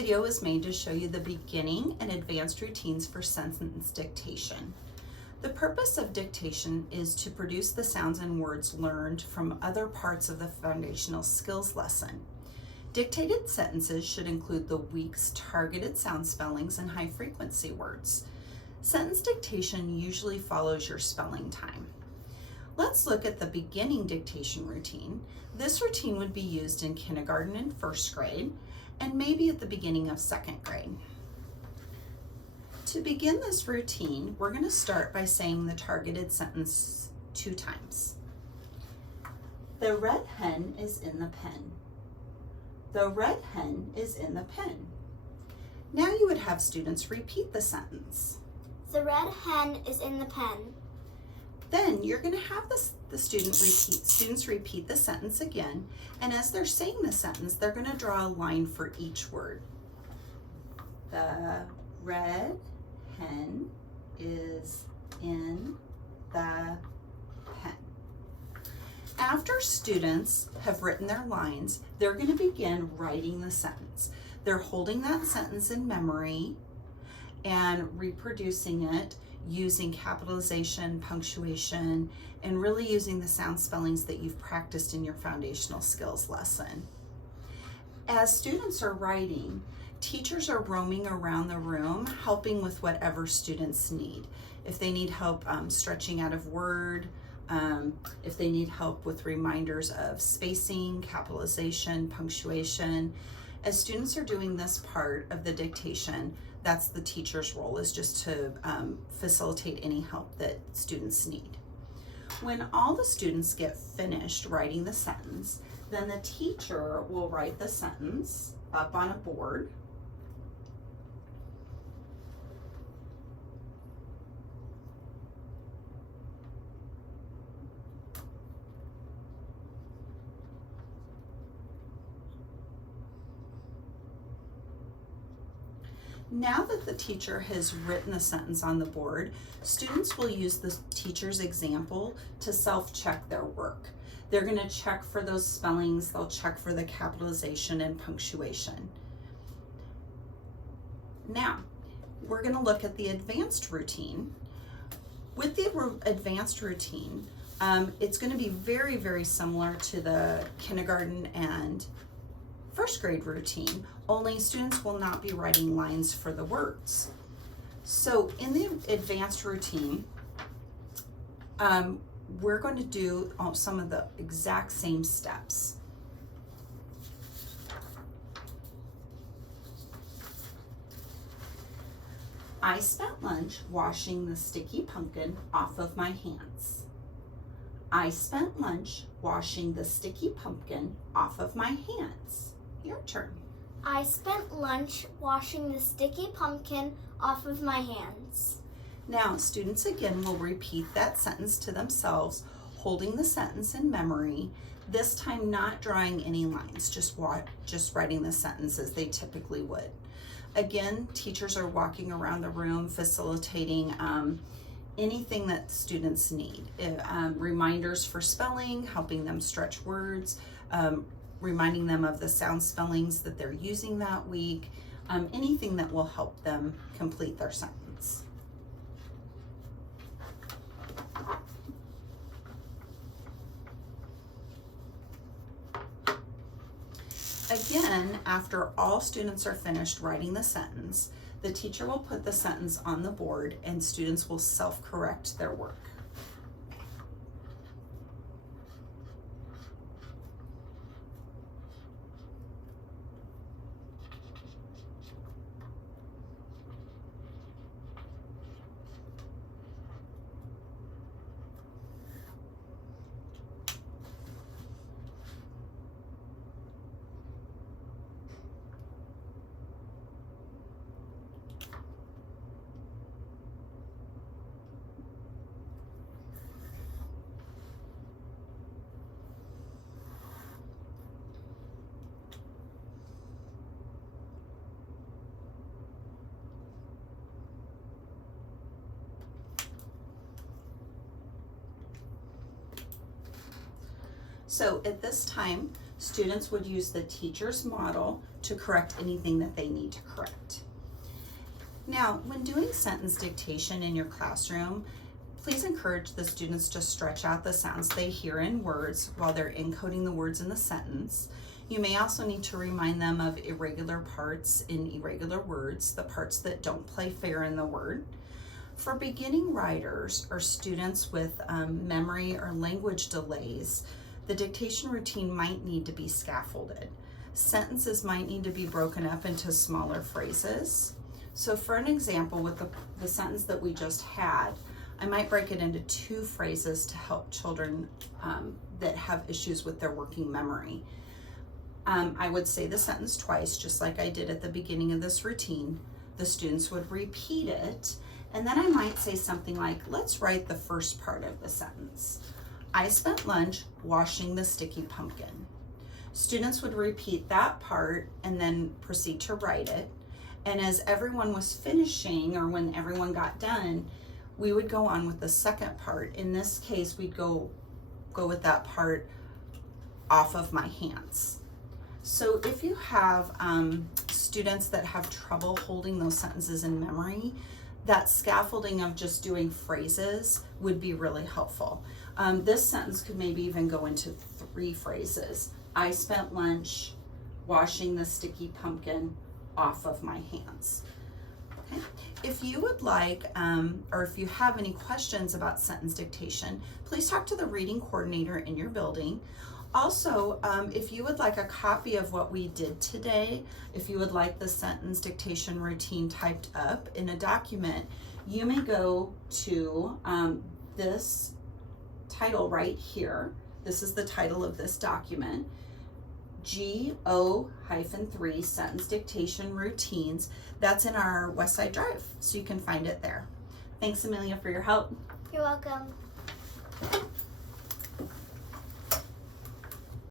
video is made to show you the beginning and advanced routines for sentence dictation. The purpose of dictation is to produce the sounds and words learned from other parts of the foundational skills lesson. Dictated sentences should include the week's targeted sound spellings and high frequency words. Sentence dictation usually follows your spelling time. Let's look at the beginning dictation routine. This routine would be used in kindergarten and first grade, and maybe at the beginning of second grade. To begin this routine, we're going to start by saying the targeted sentence 2 times. The red hen is in the pen. The red hen is in the pen. Now you would have students repeat the sentence. The red hen is in the pen. Then you're going to have the students repeat the sentence again, and as they're saying the sentence, they're going to draw a line for each word. The red hen is in the pen. After students have written their lines, they're going to begin writing the sentence. They're holding that sentence in memory and reproducing it using capitalization, punctuation, and really using the sound spellings that you've practiced in your foundational skills lesson. As students are writing, teachers are roaming around the room helping with whatever students need. If they need help stretching out of word, if they need help with reminders of spacing, capitalization, punctuation. As students are doing this part of the dictation, that's the teacher's role, is just to facilitate any help that students need. When all the students get finished writing the sentence, then the teacher will write the sentence up on a board. Now that the teacher has written the sentence on the board, students will use the teacher's example to self-check their work. They're going to check for those spellings, they'll check for the capitalization and punctuation. Now, we're going to look at the advanced routine. With the advanced routine, it's going to be very, very similar to the kindergarten and first grade routine, only students will not be writing lines for the words. So in the advanced routine, we're going to do some of the exact same steps. I spent lunch washing the sticky pumpkin off of my hands. I spent lunch washing the sticky pumpkin off of my hands. Your turn. I spent lunch washing the sticky pumpkin off of my hands. Now, students again will repeat that sentence to themselves, holding the sentence in memory, this time not drawing any lines, just writing the sentence as they typically would. Again, teachers are walking around the room facilitating anything that students need. Reminders for spelling, helping them stretch words, reminding them of the sound spellings that they're using that week, anything that will help them complete their sentence. Again, after all students are finished writing the sentence, the teacher will put the sentence on the board and students will self-correct their work. So at this time, Students would use the teacher's model to correct anything that they need to correct. Now, when doing sentence dictation in your classroom, please encourage the students to stretch out the sounds they hear in words while they're encoding the words in the sentence. You may also need to remind them of irregular parts in irregular words, the parts that don't play fair in the word. For beginning writers or students with memory or language delays, the dictation routine might need to be scaffolded. Sentences might need to be broken up into smaller phrases. So for an example, with the sentence that we just had, I might break it into 2 phrases to help children that have issues with their working memory. I would say the sentence twice, just like I did at the beginning of this routine. The students would repeat it, and then I might say something like, let's write the first part of the sentence. I spent lunch washing the sticky pumpkin. Students would repeat that part and then proceed to write it. And as everyone was finishing, or when everyone got done, we would go on with the second part. In this case, we'd go with that part off of my hands. So if you have students that have trouble holding those sentences in memory, that scaffolding of just doing phrases would be really helpful. This sentence could maybe even go into 3 phrases. I spent lunch washing the sticky pumpkin off of my hands. Okay. If you would like, or if you have any questions about sentence dictation, please talk to the reading coordinator in your building. Also, if you would like a copy of what we did today, if you would like the sentence dictation routine typed up in a document, you may go to this title right here. This is the title of this document, GO-3 Sentence Dictation Routines. That's in our West Side Drive, so you can find it there. Thanks, Amelia, for your help. You're welcome.